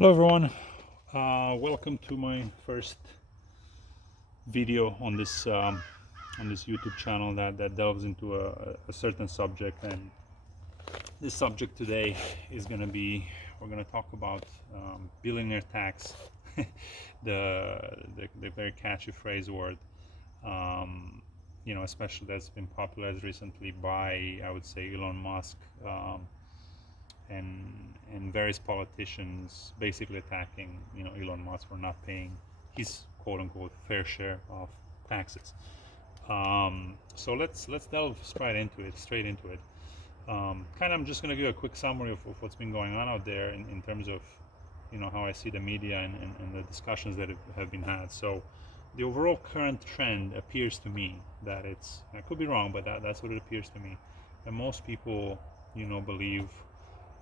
Hello everyone, welcome to my first video on this YouTube channel that delves into a certain subject. And this subject today is going to be, we're going to talk about billionaire tax, the very catchy phrase word, especially that's been popularized recently by, I would say, Elon Musk, and various politicians basically attacking Elon Musk for not paying his quote unquote fair share of taxes. So let's delve straight into it. I'm just going to give a quick summary of what's been going on out there in terms of how I see the media and the discussions that have been had. So the overall current trend appears to me that I could be wrong, but that's what it appears to me, that most people believe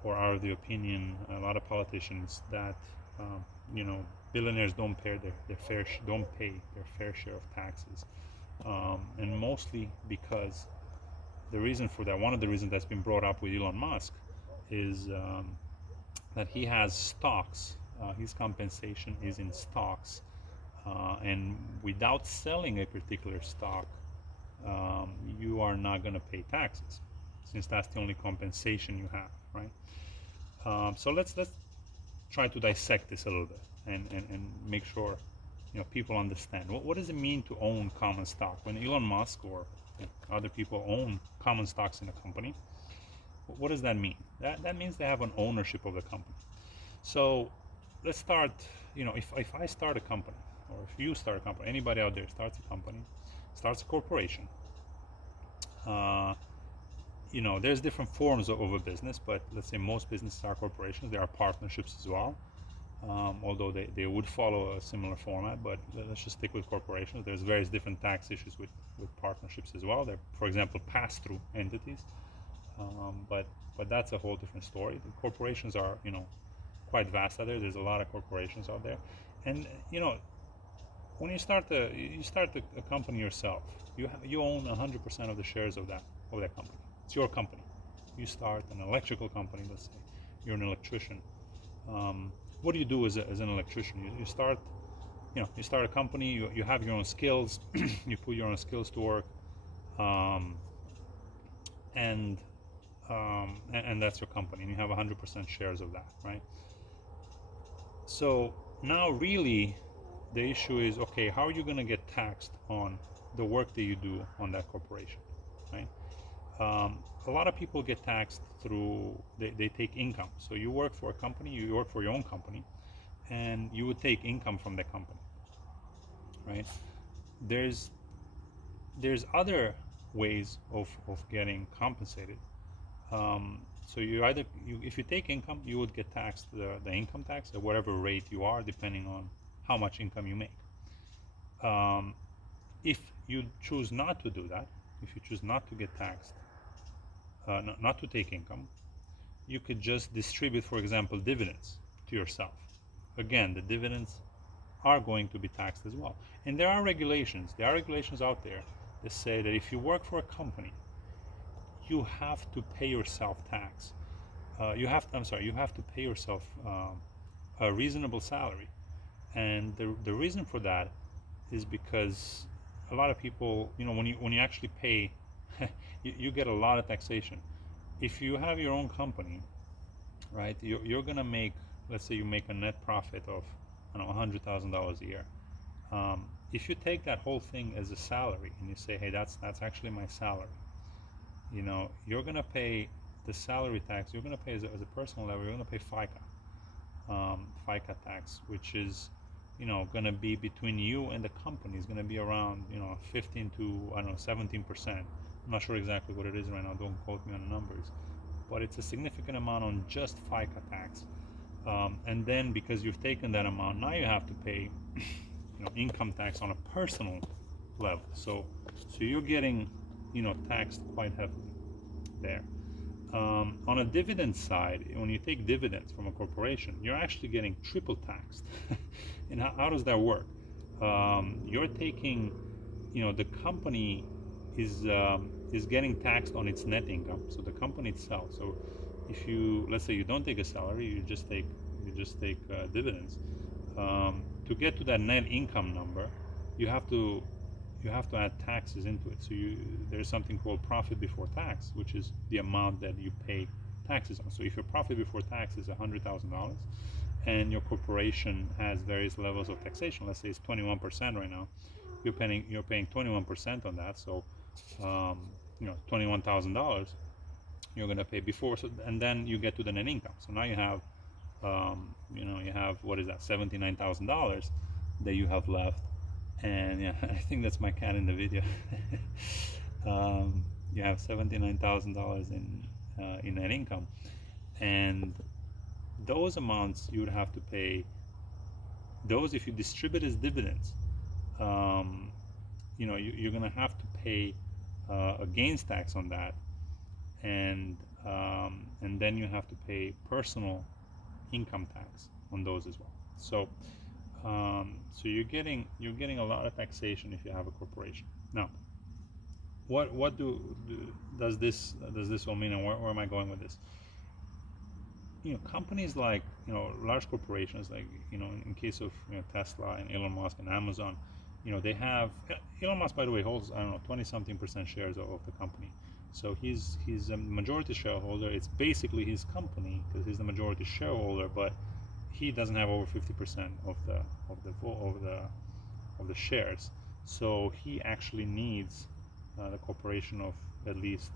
or are of the opinion, a lot of politicians, that um, billionaires don't pay their fair share of taxes, and mostly because the reason for that, one of the reasons that's been brought up with Elon Musk, is that he has stocks. His compensation is in stocks, and without selling a particular stock, you are not going to pay taxes, since that's the only compensation you have, right? So let's try to dissect this a little bit and make sure people understand what does it mean to own common stock. When Elon Musk or other people own common stocks in a company, what does that mean? That means they have an ownership of the company. So let's start. If I start a company, or if you start a company, anybody out there starts a company, starts a corporation. Uh, there's different forms of a business, but let's say most businesses are corporations. There are partnerships as well, although they would follow a similar format, but let's just stick with corporations. There's various different tax issues with partnerships as well. They're, for example, pass-through entities, but that's a whole different story. The corporations are, quite vast out there. There's a lot of corporations out there, and when you start a company yourself, you own 100% of the shares of that company. It's your company. You start an electrical company, let's say you're an electrician. What do you do as an electrician? You start a company. You have your own skills. You put your own skills to work, um, and and that's your company, and you have 100% shares of that, right? So now, really, the issue is, okay, how are you going to get taxed on the work that you do on that corporation, right? A lot of people get taxed through, they take income. So you work for a company, you work for your own company, and you would take income from the company, right? There's other ways of getting compensated. So if you take income, you would get taxed the income tax at whatever rate you are, depending on how much income you make. Um, if you choose not to do that, if you choose not to get taxed, not to take income, you could just distribute, for example, dividends to yourself. Again, the dividends are going to be taxed as well. And there are regulations. There are regulations out there that say that if you work for a company, you have to pay yourself tax. You have to pay yourself a reasonable salary. And the reason for that is because a lot of people, when you actually pay, you get a lot of taxation. If you have your own company, right, you're gonna make, let's say you make a net profit of, I don't know, $100,000 a year. If you take that whole thing as a salary and you say, hey, that's actually my salary, you're gonna pay the salary tax. You're gonna pay as a personal level. You're gonna pay FICA tax, which is going to be between you and the company, is going to be around 15 to, I don't know, 17%. I'm not sure exactly what it is right now. Don't quote me on the numbers, but it's a significant amount on just FICA tax. And then because you've taken that amount, now you have to pay income tax on a personal level. So you're getting taxed quite heavily there. On a dividend side, when you take dividends from a corporation, you're actually getting triple taxed. And how does that work? You're taking, the company is getting taxed on its net income. So the company itself. So if you, let's say you don't take a salary, you just take You just take dividends. To get to that net income number, you have to add taxes into it. So there's something called profit before tax, which is the amount that you pay taxes on. So if your profit before tax is $100,000, and your corporation has various levels of taxation, let's say it's 21% right now, you're paying 21% on that. So $21,000 you're going to pay before. So, and then you get to the net income. So now you have you have, what is that, $79,000 that you have left. And yeah, I think that's my cat in the video. You have $79,000 in net income, and those amounts you would have to pay. Those, if you distribute as dividends, you're going to have to pay a gains tax on that, and then you have to pay personal income tax on those as well. So you're getting a lot of taxation if you have a corporation. Now, what does this all mean, and where am I going with this? Companies like large corporations, like in case of Tesla and Elon Musk and Amazon, they have, Elon Musk, by the way, holds, I don't know, 20-something% shares of the company. So he's a majority shareholder. It's basically his company because he's the majority shareholder, but he doesn't have over 50% of the shares. So he actually needs the corporation of at least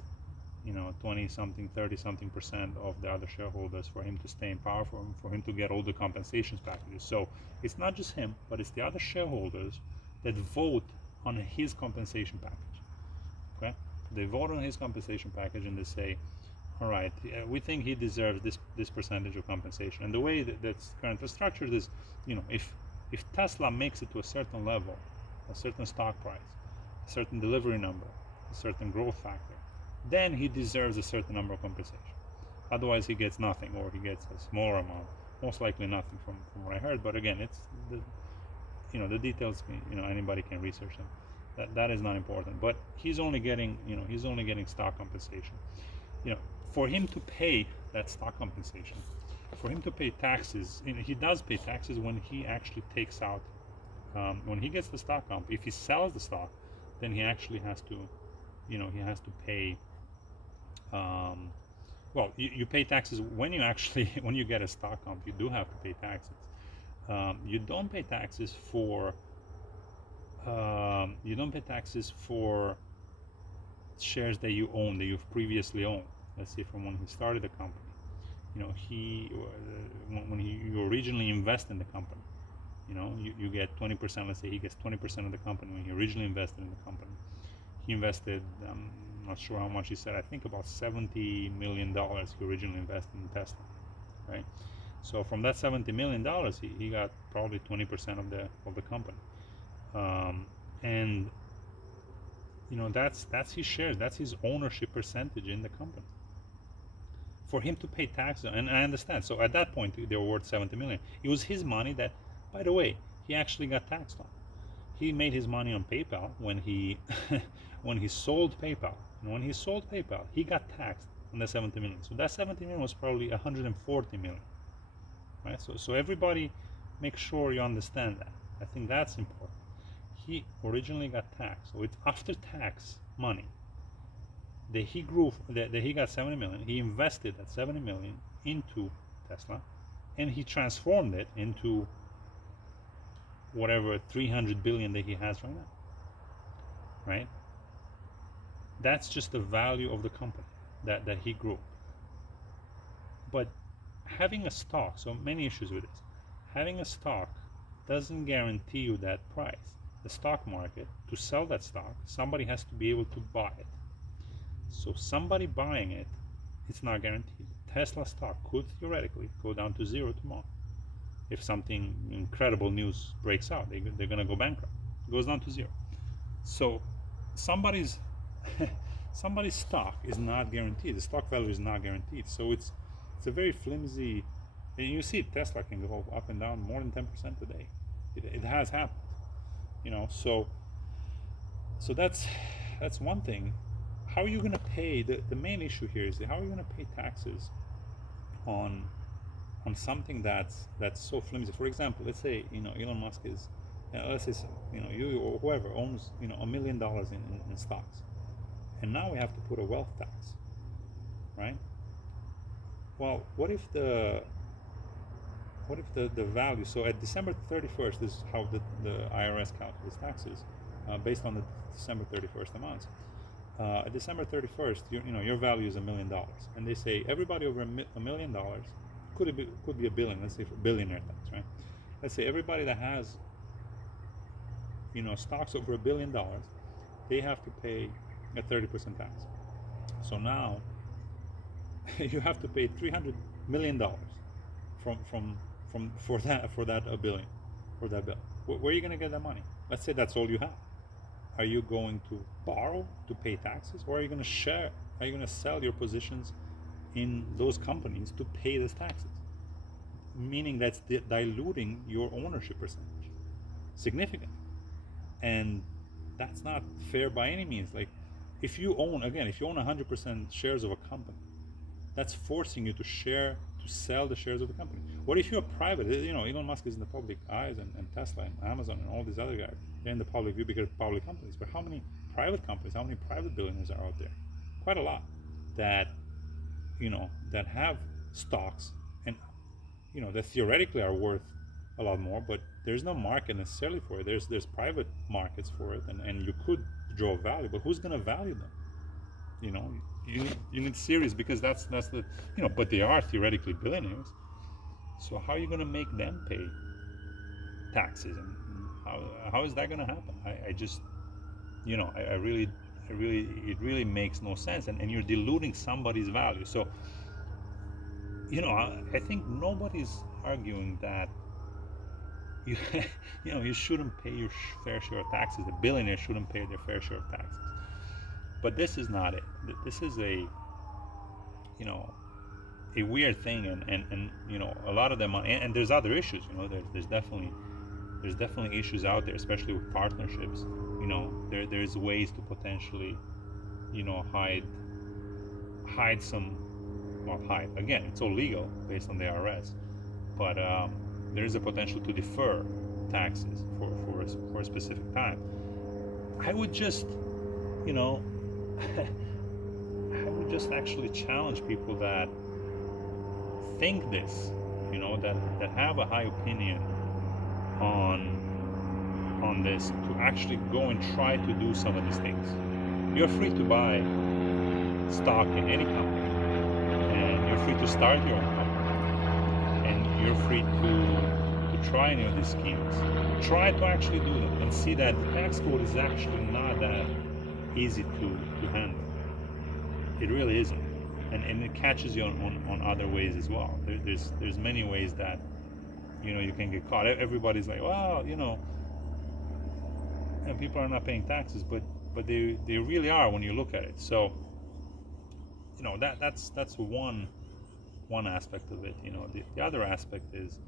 20-something, 30-something% of the other shareholders for him to stay in power, for him to get all the compensations packages. So it's not just him, but it's the other shareholders that vote on his compensation package. Okay, they vote on his compensation package and they say, all right, we think he deserves this percentage of compensation. And the way that's currently structured is, if Tesla makes it to a certain level, a certain stock price, a certain delivery number, a certain growth factor, then he deserves a certain number of compensation. Otherwise, he gets nothing, or he gets a smaller amount. Most likely nothing, from what I heard. But again, it's the details. Anybody can research them. That is not important. But he's only getting stock compensation. For him to pay that stock compensation, for him to pay taxes, he does pay taxes when he actually takes out, when he gets the stock comp. If he sells the stock, then he actually has to, pay. Well, you pay taxes when you get a stock comp. You do have to pay taxes. You don't pay taxes for shares that you own, that you've previously owned. Let's say from when he started the company. When you originally invest in the company, you get 20%. Let's say he gets 20% of the company when he originally invested in the company. He invested, I'm not sure how much he said, I think about $70 million he originally invested in Tesla, right? So from that $70 million, he got probably 20% of the company, and that's his shares, that's his ownership percentage in the company. For him to pay taxes, and I understand. So at that point, they were worth $70 million. It was his money that, by the way, he actually got taxed on. He made his money on PayPal when he when he sold PayPal. And when he sold PayPal, he got taxed on the $70 million. So that $70 million was probably $140 million. Right? So everybody, make sure you understand that. I think that's important. He originally got taxed, so it's after tax money that he grew, that he got $70 million. He invested that $70 million into Tesla, and he transformed it into whatever $300 billion that he has right now. Right? That's just the value of the company that he grew. But having a stock, so many issues with this. Having a stock doesn't guarantee you that price. The stock market, to sell that stock, somebody has to be able to buy it. So somebody buying it, it's not guaranteed. Tesla stock could theoretically go down to zero tomorrow. If something incredible news breaks out, they're going to go bankrupt. It goes down to zero. So somebody's stock is not guaranteed. The stock value is not guaranteed. So it's a very flimsy. And you see Tesla can go up and down more than 10% a day. It has happened. So that's one thing. How are you going to pay? The main issue here is how are you going to pay taxes on on something that's so flimsy. For example, let's say Elon Musk is, let's say you or whoever owns $1 million in stocks, and now we have to put a wealth tax, right? Well, what if the value? So at December 31st, this is how the IRS calculates taxes, based on the December 31st amounts. At December 31st, your value is $1 million, and they say everybody over $1 million, could be a billion. Let's say for billionaire tax, right? Let's say everybody that has stocks over $1 billion, they have to pay a 30% tax. So now you have to pay $300 million for that a billion, for that bill. Where are you going to get that money? Let's say that's all you have. Are you going to borrow to pay taxes, or are you going to share? Are you going to sell your positions in those companies to pay these taxes? Meaning that's diluting your ownership percentage significantly, and that's not fair by any means. Like, if you own 100% shares of a company, that's forcing you to sell the shares of the company. What if you're private? Elon Musk is in the public eyes, and Tesla and Amazon and all these other guys, they're in the public view because of public companies. But how many private companies, how many private billionaires are out there? Quite a lot that that have stocks, and that theoretically are worth a lot more, but there's no market necessarily for it. There's private markets for it, and you could draw value, but who's going to value them? You need serious, because that's the but they are theoretically billionaires. So how are you going to make them pay taxes, and how is that going to happen? I just I really it really makes no sense, and you're diluting somebody's value. So I think nobody's arguing that you shouldn't pay your fair share of taxes. The billionaires shouldn't pay their fair share of taxes. But this is not it. This is a weird thing, and a lot of them are, and there's other issues. There's definitely issues out there, especially with partnerships. There's ways to potentially hide some, well, hide again, it's all legal based on the IRS, but there is a potential to defer taxes for a specific time. I would just actually challenge people that think this, that have a high opinion on this, to actually go and try to do some of these things. You're free to buy stock in any company, and you're free to start your own company, and you're free to try any of these schemes. Try to actually do them and see that the tax code is actually not that easy to handle. It really isn't, and it catches you on other ways as well. There's many ways that you can get caught. Everybody's like, well, and people are not paying taxes, but they really are when you look at it. So that's one aspect of it. The other aspect is,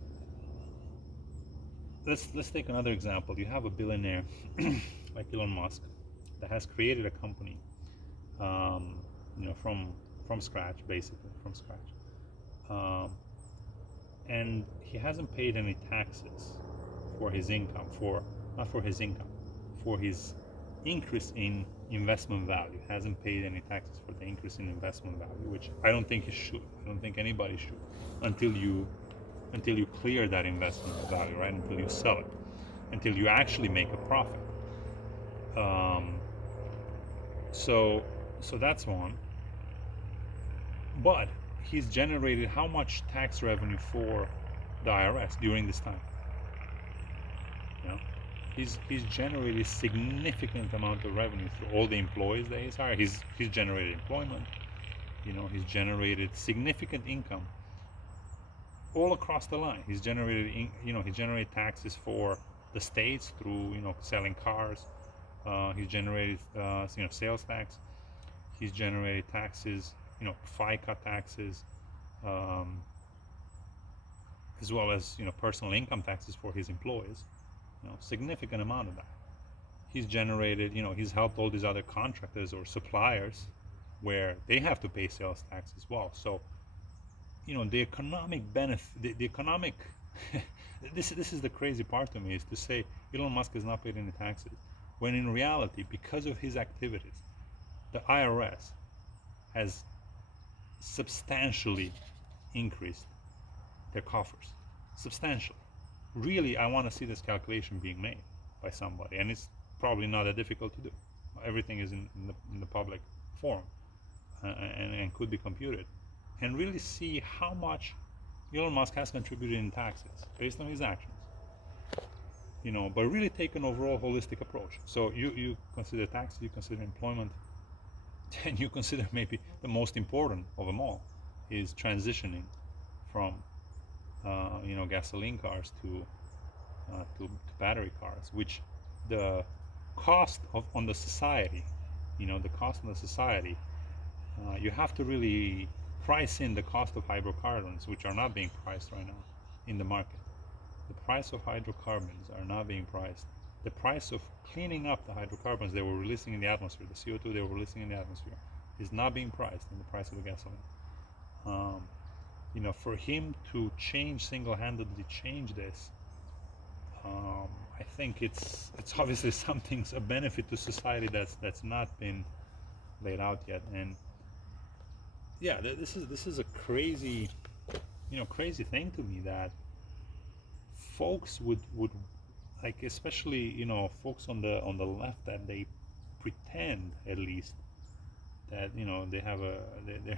let's take another example. You have a billionaire like Elon Musk that has created a company, from scratch, basically from scratch, and he hasn't paid any taxes for his income, not for his income, for his increase in investment value. Hasn't paid any taxes for the increase in investment value, which I don't think he should. I don't think anybody should, until you clear that investment value, right? Until you sell it, until you actually make a profit. So that's one. But he's generated how much tax revenue for the IRS during this time? He's generated significant amount of revenue through all the employees that he's hired. He's generated employment. He's generated significant income all across the line. He's generated he generated taxes for the states through selling cars. He's generated sales tax. He's generated taxes, Fica taxes, as well as personal income taxes for his employees. Significant amount of that. He's generated, he's helped all these other contractors or suppliers where they have to pay sales tax as well. So the economic benefit, the economic. This is the crazy part to me, is to say Elon Musk has not paid any taxes, when in reality, because of his activities, the IRS has substantially increased their coffers, substantially. Really, I want to see this calculation being made by somebody, and it's probably not that difficult to do. Everything is in the public forum, and could be computed, and really see how much Elon Musk has contributed in taxes based on his actions. But really take an overall holistic approach. So you consider taxes, you consider employment, and you consider maybe the most important of them all is transitioning from gasoline cars to battery cars, which the cost on the society, the cost on the society, you have to really price in the cost of hydrocarbons, which are not being priced right now in the market. The price of hydrocarbons are not being priced. The price of cleaning up the hydrocarbons they were releasing in the atmosphere, the CO2 they were releasing in the atmosphere, is not being priced in the price of the gasoline. For him to single-handedly change this, I think it's obviously a benefit to society that's not been laid out yet. And yeah, this is a crazy thing to me, that folks would like, especially folks on the left, that they pretend at least that they have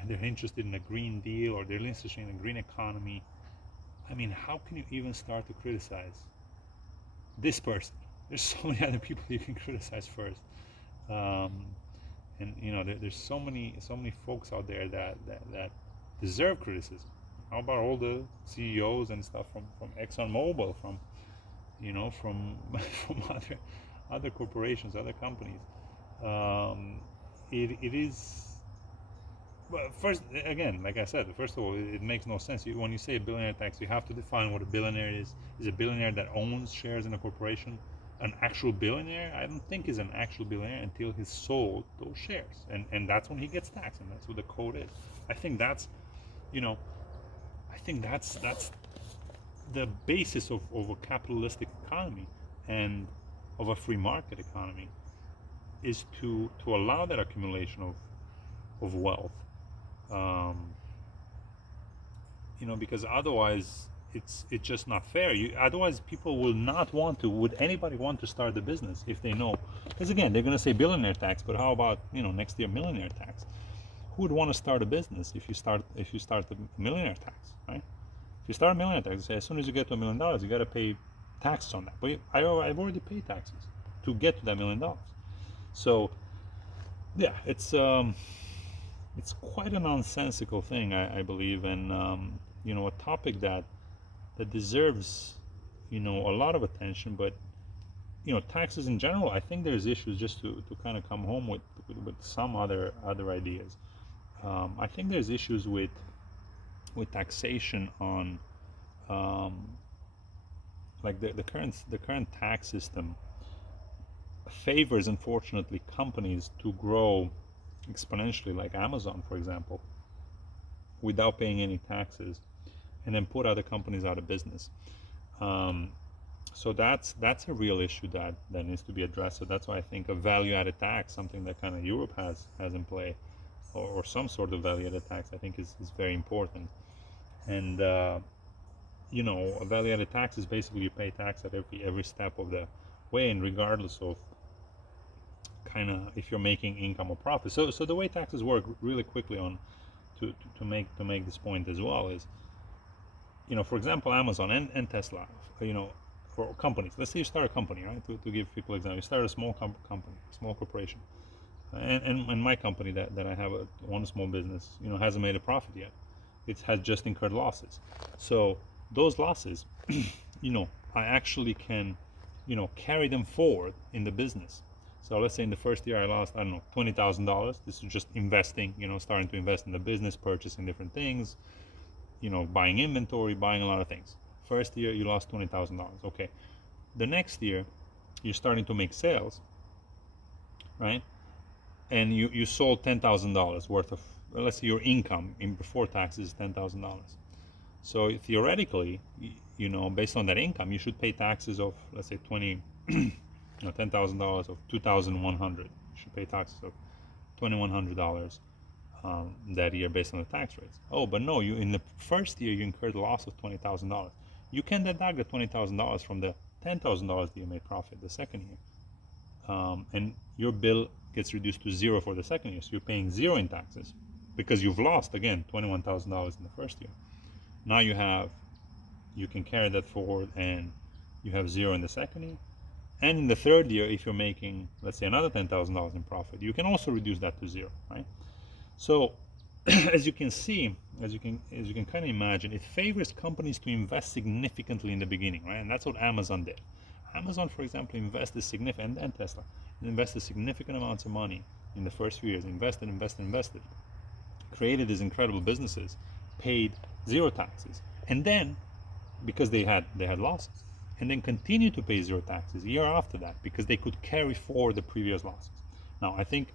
they're interested in a green deal, or they're interested in a green economy. I mean, how can you even start to criticize this person? There's so many other people you can criticize first. And there's so many folks out there that deserve criticism. How about all the CEOs and stuff from ExxonMobil, from from other corporations, other companies? It is, well, first, again, like I said, first of all, it makes no sense. When you say a billionaire tax, you have to define what a billionaire is. Is a billionaire that owns shares in a corporation an actual billionaire? I don't think he's an actual billionaire until he's sold those shares, and that's when he gets taxed, and that's what the code is. I think that's that's the basis of a capitalistic economy and of a free market economy, is to allow that accumulation of wealth, because otherwise it's just not fair. Otherwise people will not want to. Would anybody want to start the business if they know? Because again, they're going to say billionaire tax, but how about next year millionaire tax? Who would want to start a business if you start the millionaire tax, right? If you start a millionaire tax, say as soon as you get to $1 million, you got to pay taxes on that. But I've already paid taxes to get to that $1 million. So yeah, it's quite a nonsensical thing, I believe, and a topic that deserves a lot of attention. But taxes in general, I think there's issues, just to kind of come home with some other ideas. I think there's issues with taxation on like the current tax system favors, unfortunately, companies to grow exponentially, like Amazon, for example, without paying any taxes, and then put other companies out of business. So that's a real issue that needs to be addressed. So that's why I think a value-added tax, something that kind of Europe has in play, or some sort of value-added tax, I think is very important. And a value-added tax is basically you pay tax at every step of the way, and regardless of kind of if you're making income or profit. So the way taxes work, really quickly, on to make this point as well, is for example, Amazon and Tesla, for companies. Let's say you start a company, right? To give people an example, you start a small company, small corporation, and my company that I have, one small business, hasn't made a profit yet. It has just incurred losses. So those losses, I actually can, carry them forward in the business. So let's say in the first year I lost, I don't know, $20,000. This is just investing, starting to invest in the business, purchasing different things, buying inventory, buying a lot of things. First year you lost $20,000. Okay. The next year you're starting to make sales, right? And you sold $10,000 worth of let's say your income in before taxes is $10,000. So theoretically, based on that income, you should pay taxes of, let's say, $10,000 of 2,100. You should pay taxes of $2,100 that year based on the tax rates. Oh, but no, in the first year you incurred a loss of $20,000. You can deduct the $20,000 from the $10,000 that you made profit the second year, and your bill gets reduced to zero for the second year. So you're paying zero in taxes because you've lost again $21,000 in the first year. Now you can carry that forward, and you have zero in the second year. And in the third year, if you're making, let's say, another $10,000 in profit, you can also reduce that to zero, right? So, as you can see, as you can kind of imagine, it favors companies to invest significantly in the beginning, right? And that's what Amazon did. Amazon, for example, invested significant, and Tesla invested significant amounts of money in the first few years. Invested, created these incredible businesses, paid zero taxes, and then because they had losses, and then continued to pay zero taxes year after that because they could carry forward the previous losses. Now, I think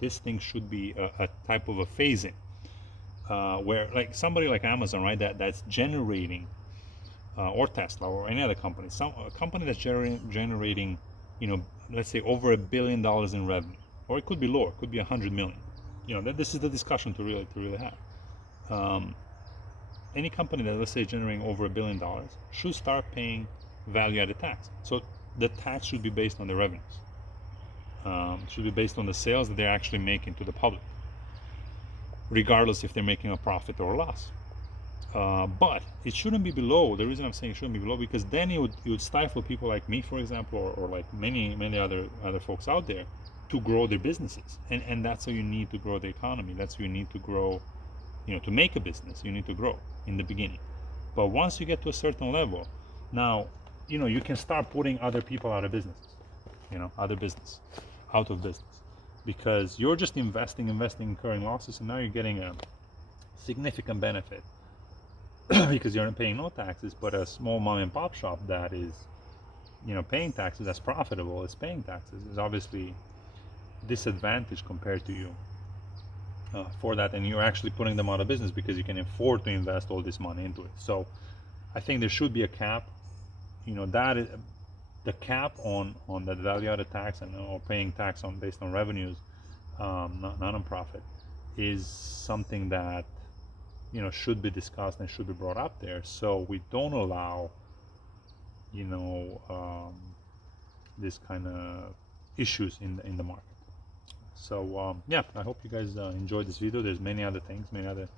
this thing should be a type of a phase-in, where like somebody like Amazon, right, that's generating, or Tesla or any other company, a company that's generating, let's say over $1 billion in revenue, or it could be lower, it could be 100 million. This is the discussion to really have. Any company that, let's say, generating over $1 billion should start paying value-added tax. So the tax should be based on the revenues. Should be based on the sales that they're actually making to the public, regardless if they're making a profit or a loss. But it shouldn't be below. The reason I'm saying it shouldn't be below, because then you would stifle people like me, for example, or like many other folks out there, to grow their businesses. And that's how you need to grow the economy. That's how you need to grow. To make a business, you need to grow in the beginning. But once you get to a certain level, now, you can start putting other people out of businesses, out of business, because you're just investing, incurring losses, and now you're getting a significant benefit because you're not paying no taxes. But a small mom and pop shop that is, paying taxes, that's profitable, is paying taxes, is obviously disadvantaged compared to you. For that, and you're actually putting them out of business because you can afford to invest all this money into it. So I think there should be a cap. That is the cap on the value-added tax, and or paying tax based on revenues, not on profit, is something that should be discussed and should be brought up there, so we don't allow this kind of issues in the market. So yeah, I hope you guys enjoyed this video. There's many other things, many other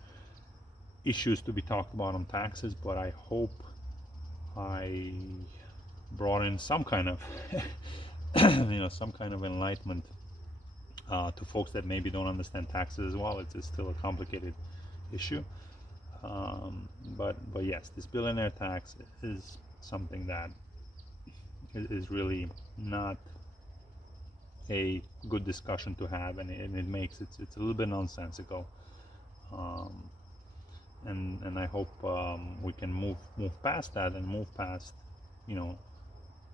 issues to be talked about on taxes, but I hope I brought in some kind of some kind of enlightenment to folks that maybe don't understand taxes as well. It's still a complicated issue, but yes, this billionaire tax is something that is really not a good discussion to have, and it makes it's a little bit nonsensical, and I hope we can move past that, and move past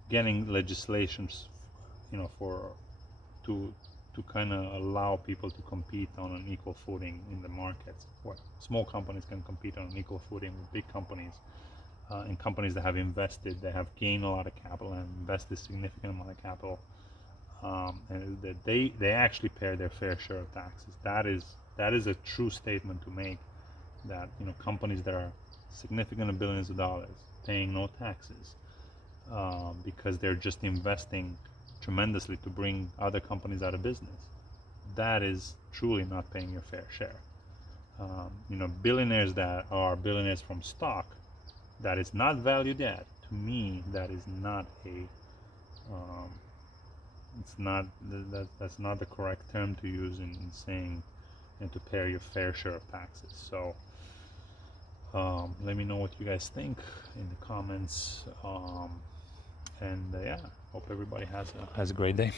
getting legislations for to kind of allow people to compete on an equal footing in the markets, where small companies can compete on an equal footing with big companies, and companies that have invested, that have gained a lot of capital and invested significant amount of capital, and that they actually pay their fair share of taxes. That is a true statement to make, that companies that are significant of billions of dollars paying no taxes, because they're just investing tremendously to bring other companies out of business, that is truly not paying your fair share. Billionaires that are billionaires from stock, that is not valued at, to me, that is not a that's not the correct term to use in saying and to pay your fair share of taxes. So let me know what you guys think in the comments, and yeah, hope everybody has a great day.